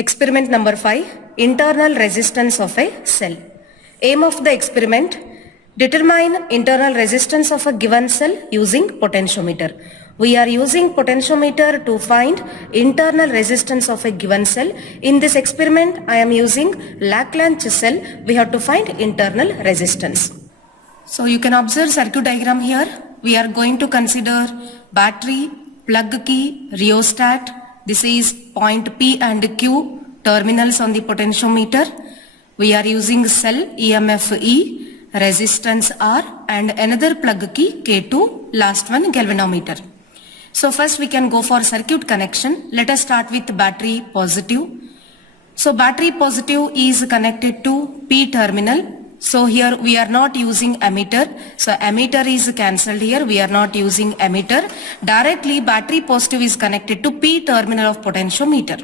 Experiment number 5, internal resistance of a cell. Aim of the experiment, determine internal resistance of a given cell using potentiometer. We are using potentiometer to find internal resistance of a given cell. In this experiment, I am using Lagrange cell. We have to find internal resistance. So you can observe circuit diagram here. We are going to consider battery, plug key, rheostat. This is point P and Q terminals on the potentiometer. We are using cell EMF E, resistance R and another plug key K2, last one galvanometer. So first we can go for circuit connection. Let us start with battery positive. So battery positive is connected to P terminal. So here we are not using ammeter. So ammeter is cancelled here. We are not using ammeter. Directly battery positive is connected to P terminal of potentiometer.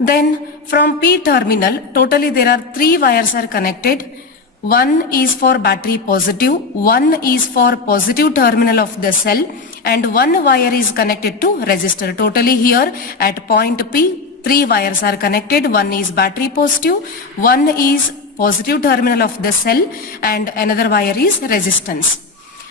Then from P terminal, totally there are 3 wires are connected. One is for battery positive, one is for positive terminal of the cell and one wire is connected to resistor. Totally here at point P, 3 wires are connected. One is battery positive, one is positive terminal of the cell and another wire is resistance.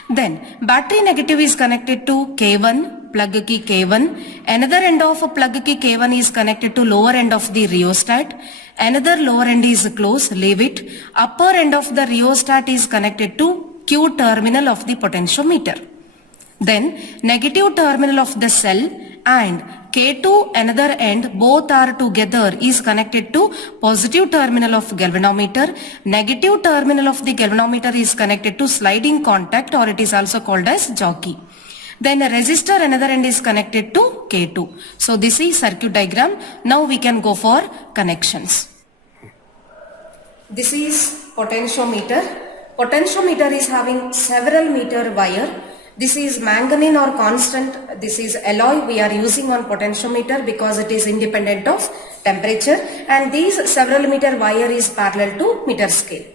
Then battery negative is connected to K1, plug key K1. Another end of plug key K1 is connected to lower end of the rheostat. Another lower end is closed, leave it. Upper end of the rheostat is connected to Q terminal of the potentiometer. Then negative terminal of the cell and K2 another end both are together is connected to positive terminal of galvanometer. Negative terminal of the galvanometer is connected to sliding contact or it is also called as jockey. Then a resistor another end is connected to K2. So this is circuit diagram. Now we can go for connections. This is potentiometer. Potentiometer is having several meter wire. This is manganese or constant. This is alloy we are using on potentiometer because it is independent of temperature and these several meter wire is parallel to meter scale.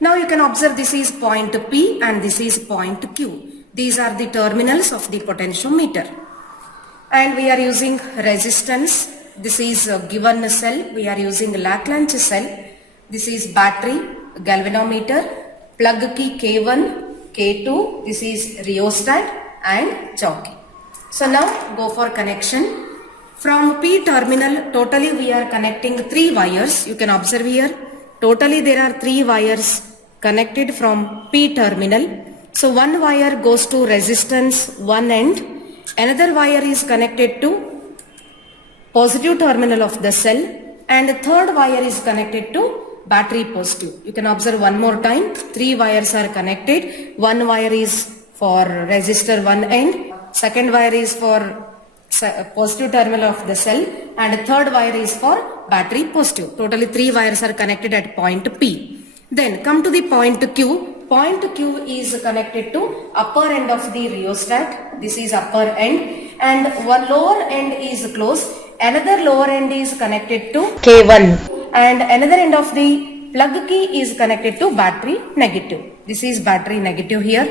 Now you can observe this is point P and this is point Q. These are the terminals of the potentiometer. And we are using resistance. This is a given cell. We are using Lagrange cell. This is battery, galvanometer, plug key K1. K2, this is rheostat and jockey. So now go for connection. From P terminal, totally we are connecting 3 wires. You can observe here. Totally there are 3 wires connected from P terminal. So one wire goes to resistance one end. Another wire is connected to positive terminal of the cell. And the third wire is connected to battery positive. You can observe one more time. 3 wires are connected. One wire is for resistor one end. Second wire is for positive terminal of the cell. And third wire is for battery positive. Totally 3 wires are connected at point P. Then come to the point Q. Point Q is connected to upper end of the rheostat. This is upper end. And one lower end is closed. Another lower end is connected to K1. And another end of the plug key is connected to battery negative. This is battery negative here.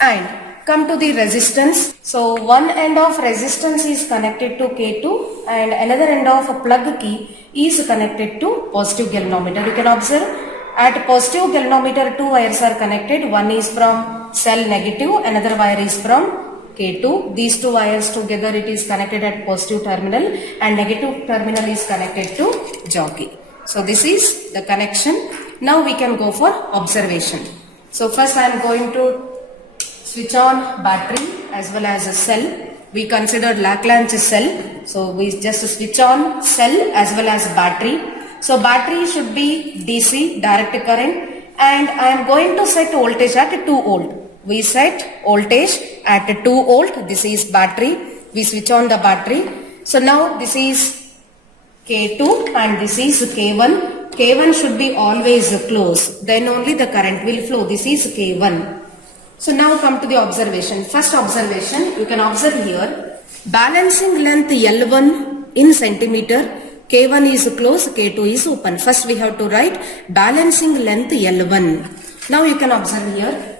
And come to the resistance. So one end of resistance is connected to K2 and another end of a plug key is connected to positive galvanometer. You can observe at positive galvanometer 2 wires are connected. One is from cell negative, another wire is from K2. These 2 wires together it is connected at positive terminal and negative terminal is connected to jockey. So this is the connection. Now we can go for observation. So first I am going to switch on battery as well as a cell. We considered Lagrange cell. So we just switch on cell as well as battery. So battery should be DC, direct current, and I am going to set voltage at 2 volt. We set voltage at 2 volt. This is battery. We switch on the battery. So now this is K2 and this is K1. K1 should be always closed. Then only the current will flow. This is K1. So now come to the observation. First observation, you can observe here. Balancing length L1 in centimeter. K1 is closed, K2 is open. First we have to write balancing length L1. Now you can observe here.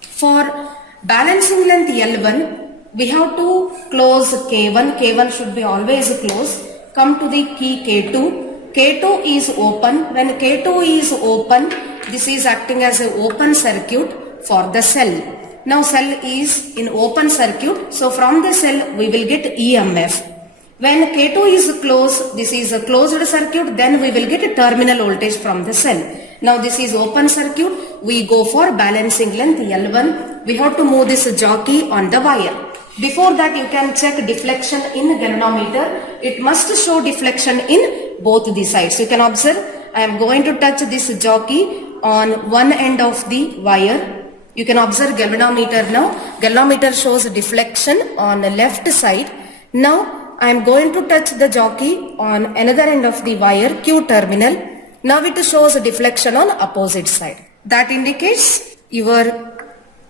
For balancing length L1, we have to close K1. K1 should be always closed. come to the key K2. K2 is open. When K2 is open, this is acting as an open circuit for the cell. Now cell is in open circuit, so from the cell we will get EMF. When K2 is closed, this is a closed circuit, then we will get a terminal voltage from the cell. Now this is open circuit, we go for balancing length L1. We have to move this jockey on the wire. Before that, you can check deflection in galvanometer. It must show deflection in both the sides. You can observe, I am going to touch this jockey on one end of the wire. You can observe galvanometer now. Galvanometer shows deflection on the left side. Now I am going to touch the jockey on another end of the wire, Q terminal. Now it shows a deflection on opposite side. That indicates your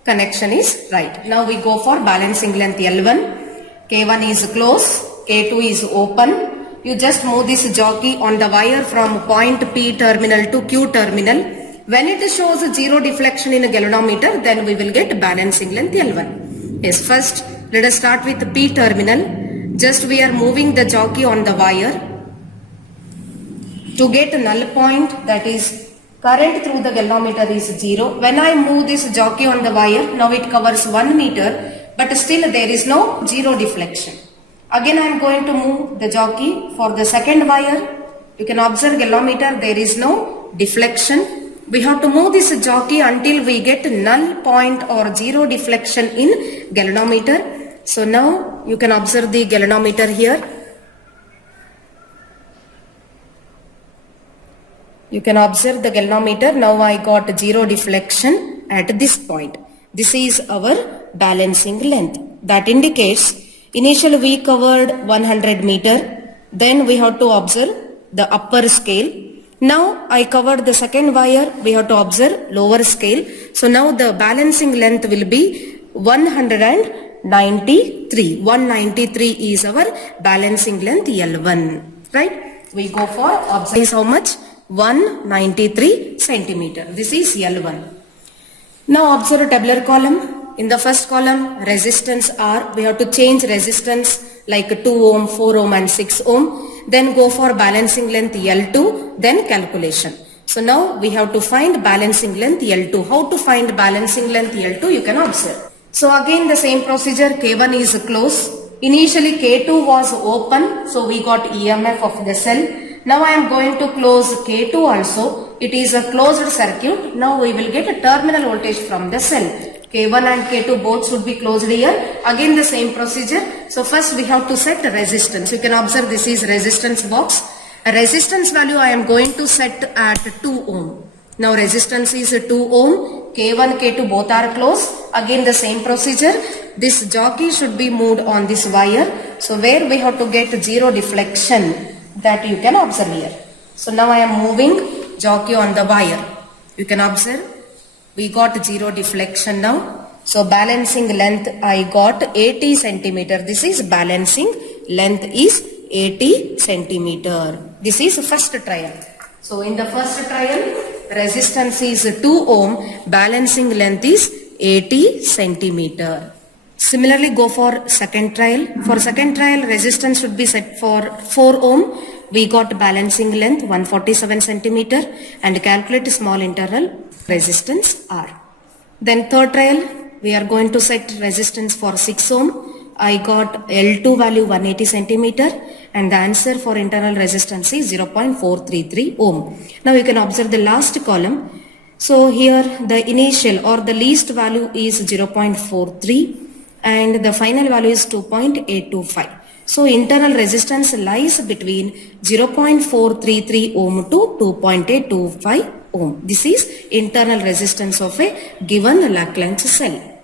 connection is right. Now we go for balancing length L1. K1 is closed, K2 is open. You just move this jockey on the wire from point P terminal to Q terminal. When it shows zero deflection in a galvanometer, then we will get balancing length L1. Yes, first let us start with P terminal. Just we are moving the jockey on the wire to get a null point, that is current through the galvanometer is 0. When I move this jockey on the wire, now it covers 1 meter, but still there is no zero deflection. Again I am going to move the jockey for the second wire. You can observe galvanometer, there is no deflection. We have to move this jockey until we get null point or zero deflection in galvanometer. So now you can observe the galvanometer here. You can observe the galvanometer. Now I got zero deflection at this point. This is our balancing length. That indicates initially we covered 100 meter. Then we have to observe the upper scale. Now I covered the second wire. We have to observe lower scale. So now the balancing length will be 193. 193 is our balancing length L1. Right? We go for observe how much? 193 centimeter. This is L1. Now observe a tabular column. In the first column, resistance R. We have to change resistance like 2 ohm, 4 ohm and 6 ohm. Then go for balancing length L2. Then calculation. So now we have to find balancing length L2. How to find balancing length L2? You can observe. So again the same procedure, K1 is closed. Initially K2 was open, so we got EMF of the cell. Now I am going to close K2 also. It is a closed circuit. Now we will get a terminal voltage from the cell. K1 and K2 both should be closed here. Again the same procedure. So first we have to set resistance. You can observe this is resistance box. A resistance value I am going to set at 2 ohm. Now resistance is 2 ohm. K1, K2 both are closed. Again the same procedure. This jockey should be moved on this wire. So where we have to get zero deflection, that you can observe here. So now I am moving jockey on the wire. You can observe we got zero deflection now. So balancing length I got 80 centimeter. This is balancing length is 80 centimeter. This is first trial. So in the first trial, resistance is 2 ohm, balancing length is 80 centimeter. Similarly, go for second trial. For second trial, resistance should be set for 4 ohm. We got balancing length 147 centimeter and calculate small interval resistance R. Then third trial, we are going to set resistance for 6 ohm. I got L2 value 180 centimeter and the answer for internal resistance is 0.433 ohm. Now you can observe the last column. So here the initial or the least value is 0.43 and the final value is 2.825. So internal resistance lies between 0.433 ohm to 2.825 ohm. This is internal resistance of a given Lagrange cell.